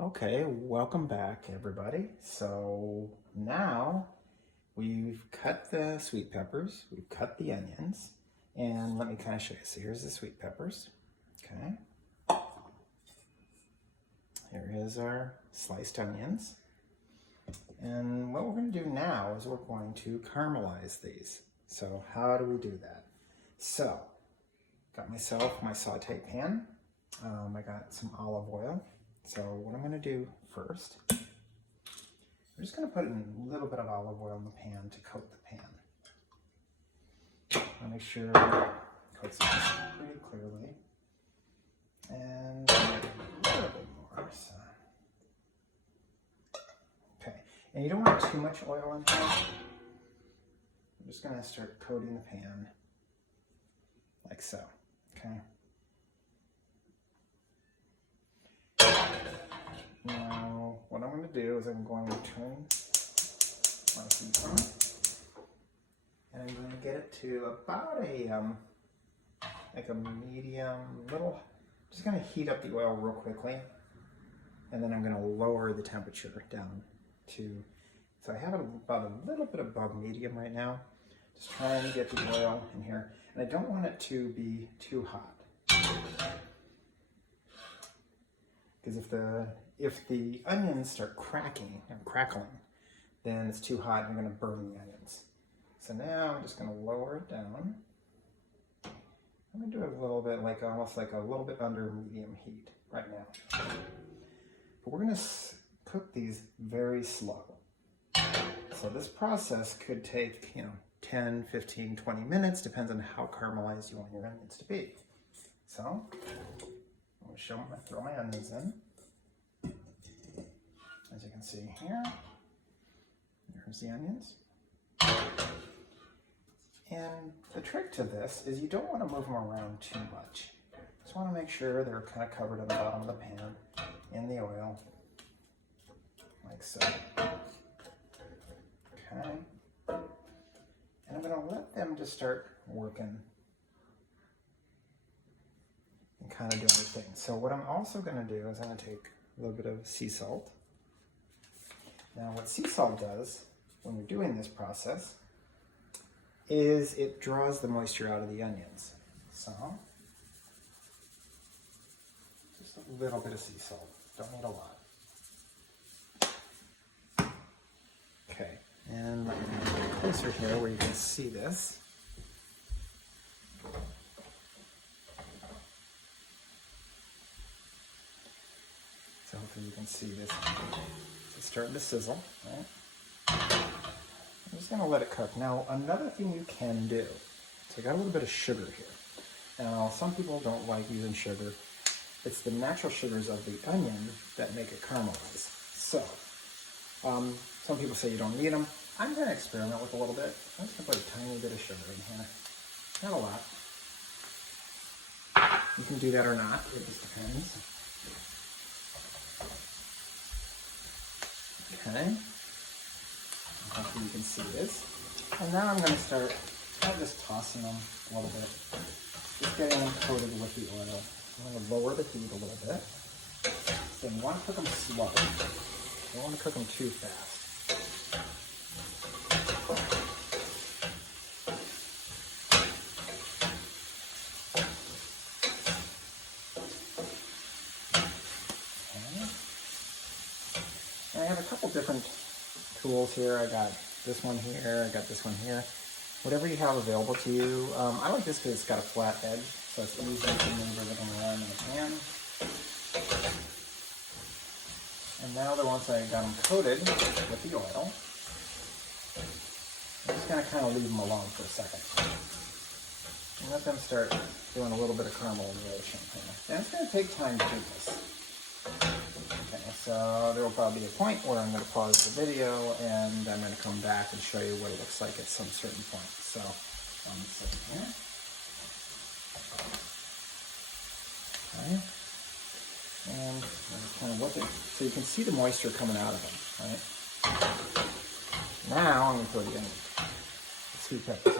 Okay, welcome back everybody. So now we've cut the sweet peppers, we've cut the onions, and let me kind of show you. So here's the sweet peppers, okay? Here is our sliced onions. And what we're gonna do now is we're going to caramelize these. So how do we do that? So, got myself my saute pan. I got some olive oil. So what I'm going to do first, I'm just going to put in a little bit of olive oil in the pan to coat the pan. I'll make sure it coats it pretty clearly. And a little bit more. So. Okay, and you don't want too much oil in here. I'm just going to start coating the pan like so, okay? Now, what I'm going to do is I'm going to turn my heat on, and I'm going to get it to about like a medium, just going to heat up the oil real quickly, and then I'm going to lower the temperature down to, so I have it about a little bit above medium right now, just trying to get the oil in here, and I don't want it to be too hot. Because if the onions start cracking and crackling, then it's too hot and you're going to burn the onions. So now I'm just going to lower it down. I'm going to do it a little bit, almost like a little bit under medium heat right now. But we're going to cook these very slow. So this process could take, 10, 15, 20 minutes, depends on how caramelized you want your onions to be. So I'm going to throw my onions in. As you can see here, there's the onions. And the trick to this is you don't want to move them around too much. Just want to make sure they're kind of covered on the bottom of the pan in the oil, like so. Okay. And I'm going to let them just start working and kind of doing their thing. So what I'm also going to do is I'm going to take a little bit of sea salt. Now what sea salt does when you're doing this process is it draws the moisture out of the onions. So, just a little bit of sea salt, don't need a lot. Okay, and let me get closer here where you can see this. So hopefully you can see this. It's starting to sizzle, right? I'm just going to let it cook. Now, another thing you can do, so I got a little bit of sugar here. Now, some people don't like using sugar. It's the natural sugars of the onion that make it caramelize. So, some people say you don't need them. I'm going to experiment with a little bit. I'm just going to put a tiny bit of sugar in here. Not a lot. You can do that or not. It just depends. Okay. Hopefully you can see this. And now I'm going to start just tossing them a little bit. Just getting them coated with the oil. I'm going to lower the heat a little bit. So you want to cook them slow. You don't want to cook them too fast. Okay. And I have a couple different tools here. I got this one here, I got this one here. Whatever you have available to you. I like this because it's got a flat edge, so it's easy to maneuver it around in the pan. And now that once I got them coated with the oil, I'm just going to kind of leave them alone for a second. And let them start doing a little bit of caramelization here. And it's going to take time to do this. Okay, so there will probably be a point where I'm going to pause the video and I'm going to come back and show you what it looks like at some certain point. So, here. Okay. And kind of look at, so you can see the moisture coming out of them, right? Now I'm going to throw the onion, the sweet peppers in.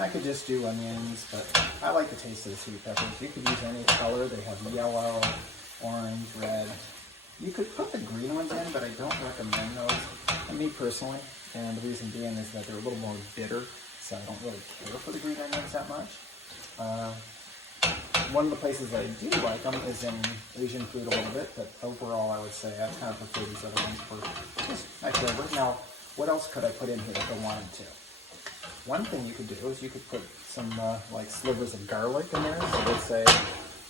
I could just do onions, but I like the taste of the sweet peppers. You could use any color. They have yellow, orange, red. You could put the green ones in, but I don't recommend those. And me personally, and the reason being is that they're a little more bitter, so I don't really care for the green onions that much. One of the places I do like them is in Asian food a little bit, but overall I would say I kind of prefer these other ones for just my flavor. Now, what else could I put in here if I wanted to? One thing you could do is you could put some like slivers of garlic in there. So let's say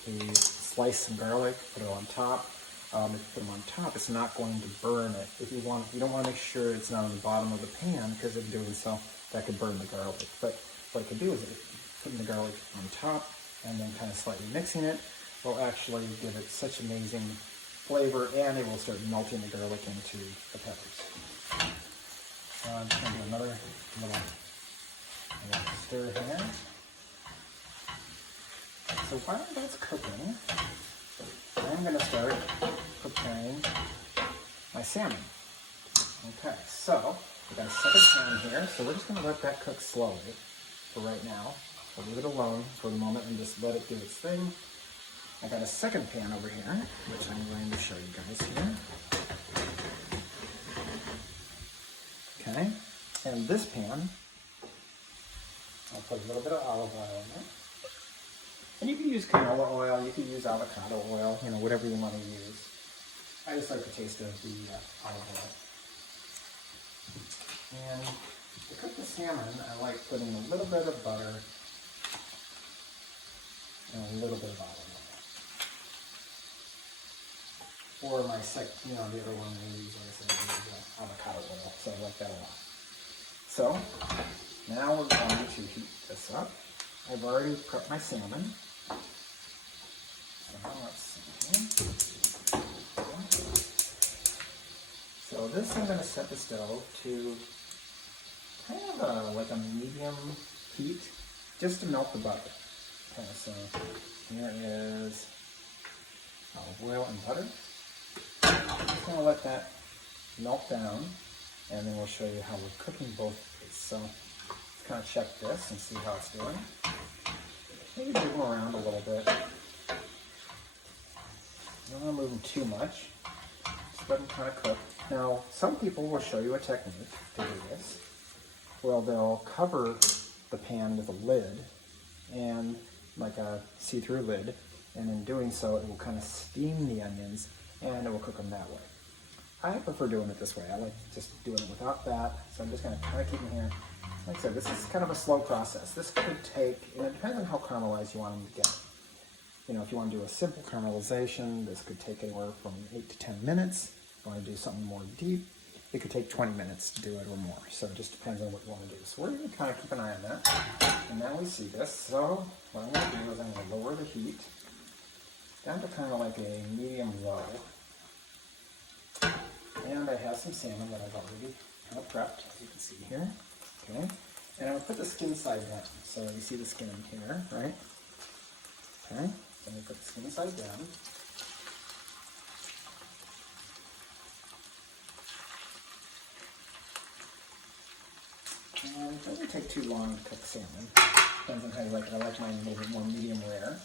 you slice some garlic, put it on top. If you put them on top, it's not going to burn it. If you don't want to make sure it's not on the bottom of the pan, because in doing so, that could burn the garlic. But what I could do is putting the garlic on top and then kind of slightly mixing it will actually give it such amazing flavor, and it will start melting the garlic into the peppers. So I'm just going to do another little stir here. So while that's cooking, I'm going to start preparing my salmon. Okay, so we've got a second pan here, so we're just going to let that cook slowly for right now. We'll leave it alone for the moment and just let it do its thing. I got a second pan over here, which I'm going to show you guys here. Okay, and this pan, I'll put a little bit of olive oil in there. And you can use canola oil, you can use avocado oil, whatever you want to use. I just like the taste of the olive oil. And to cook the salmon, I like putting a little bit of butter and a little bit of olive oil. Or my the other one I use, like I said, is avocado oil, so I like that a lot. So, now we're going to heat this up. I've already prepped my salmon. So let's see here. So this I'm going to set the stove to kind of like a medium heat, just to melt the butter. Okay, so here is olive oil and butter. I'm just going to let that melt down, and then we'll show you how we're cooking both of these. So let's kind of check this and see how it's doing. Maybe move them around a little bit. Don't want to move them too much. Just let them kind of cook. Now, some people will show you a technique to do this. Well, they'll cover the pan with a lid, and like a see-through lid, and in doing so, it will kind of steam the onions, and it will cook them that way. I prefer doing it this way. I like just doing it without that, so I'm just going to kind of keep them here. Like I said, this is kind of a slow process. This could take, and it depends on how caramelized you want them to get. If you want to do a simple caramelization, this could take anywhere from 8 to 10 minutes. If you want to do something more deep, it could take 20 minutes to do it or more. So it just depends on what you want to do. So we're going to kind of keep an eye on that. And now we see this. So what I'm going to do is I'm going to lower the heat down to kind of like a medium low. And I have some salmon that I've already kind of prepped, as you can see here. Okay. And I'm going to put the skin side down. So you see the skin in here, right? Okay. So I'm going to put the skin side down. And it doesn't take too long to cook salmon. Depends on how you like it. I like mine a little bit more medium rare.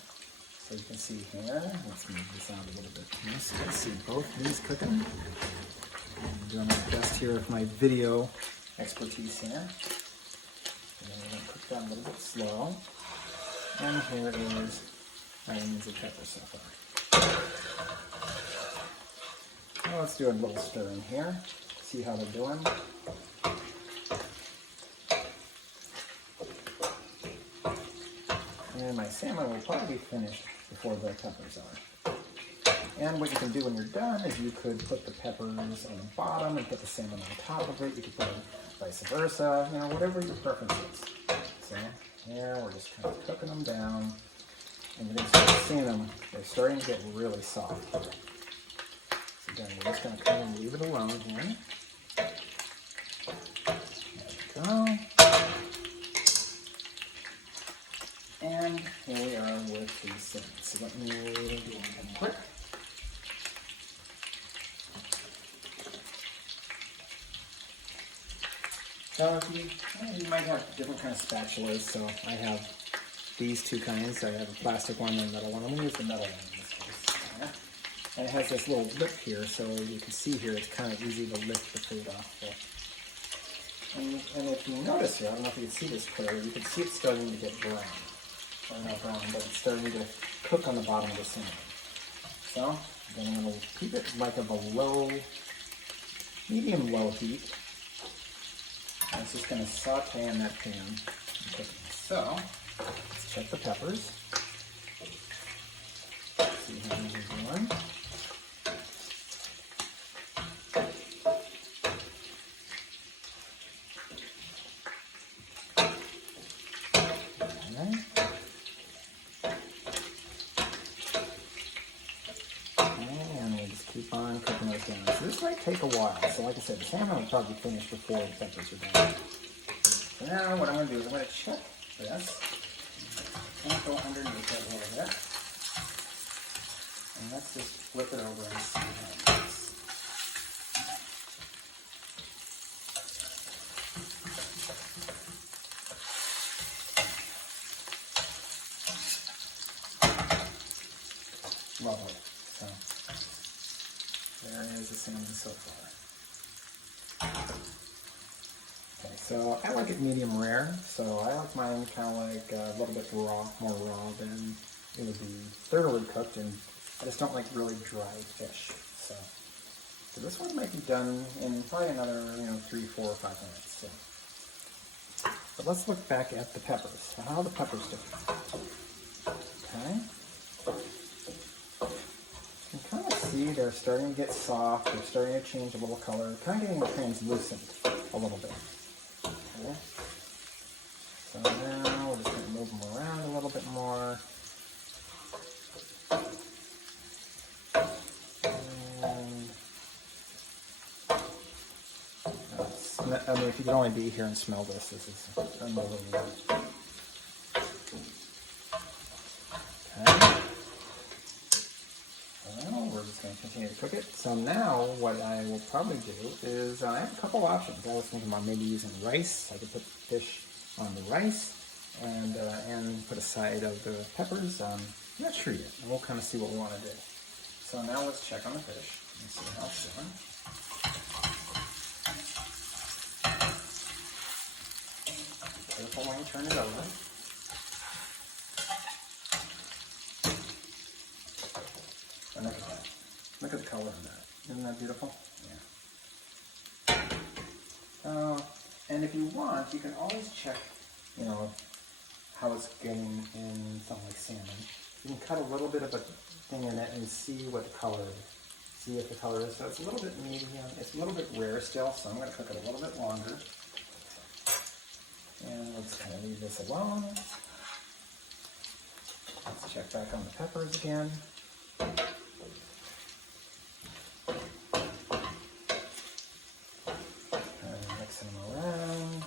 So you can see here, let's move this out a little bit here so you can see both these cooking. I'm doing my best here with my video expertise here. And then we're going to cook that a little bit slow. And here is my onions and peppers so far. Now let's do a little stir in here. See how they're doing. And my salmon will probably be finished before the peppers are. And what you can do when you're done is you could put the peppers on the bottom and put the salmon on top of it. You could put it vice versa, whatever your preference is. So here we're just kind of cooking them down. And you're going to start seeing them, they're starting to get really soft here. So again, we're just going to kind of leave it alone here. There we go. And here we are with the salmon. So let me do one quick. So you might have different kind of spatulas. So I have these two kinds. I have a plastic one and a metal one. I'm going to use the metal one in this case. Yeah. And it has this little lip here, so you can see here it's kind of easy to lift the food off there. And if you notice here, I don't know if you can see this clearly, you can see it's starting to get brown. Or not brown, but it's starting to cook on the bottom of the cinnamon. So then I'm going to keep it like of a low, medium-low heat. And it's just going to saute in that pan. So let's check the peppers. See how these are doing. Keep on cooking those down. So this might take a while. So like I said, the salmon will probably be finished before the peppers are done. So now what I'm going to do is I'm going to check this. I'm going to go underneath it a little bit. And let's just flip it over and see how it looks. Lovely. So there is the salmon so far. Okay, so I like it medium rare, so I like mine kind of like a little bit raw, more raw than it would be thoroughly cooked, and I just don't like really dry fish. So this one might be done in probably another 3, 4, or 5 minutes. So. But let's look back at the peppers. So how are the peppers doing? Okay. You can kind of see they're starting to get soft, they're starting to change a little color, kind of getting translucent a little bit. Okay. So now we're just going to move them around a little bit more. And I mean, if you could only be here and smell this, this is unbelievable. Okay. Well, we're just going to continue to cook it. So now what I will probably do is I have a couple options. I was thinking about maybe using rice. I could put the fish on the rice and put a side of the peppers. I'm not sure yet. We'll kind of see what we want to do. So now let's check on the fish and see how it's doing. Careful when you turn it over. And look at that. Look at the color of that. Isn't that beautiful? Yeah. And if you want, you can always check, how it's getting in something like salmon. You can cut a little bit of a thing in it and see what the color is. See if the color is. So it's a little bit medium. It's a little bit rare still, so I'm going to cook it a little bit longer. And let's kind of leave this alone. Let's check back on the peppers again. And mixing them around.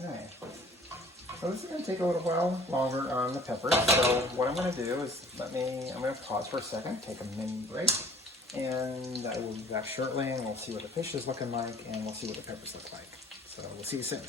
Okay. So this is going to take a little while longer on the peppers. So what I'm going to do is I'm going to pause for a second, take a mini break. And I will be back shortly, and we'll see what the fish is looking like, and we'll see what the peppers look like. So we'll see you soon.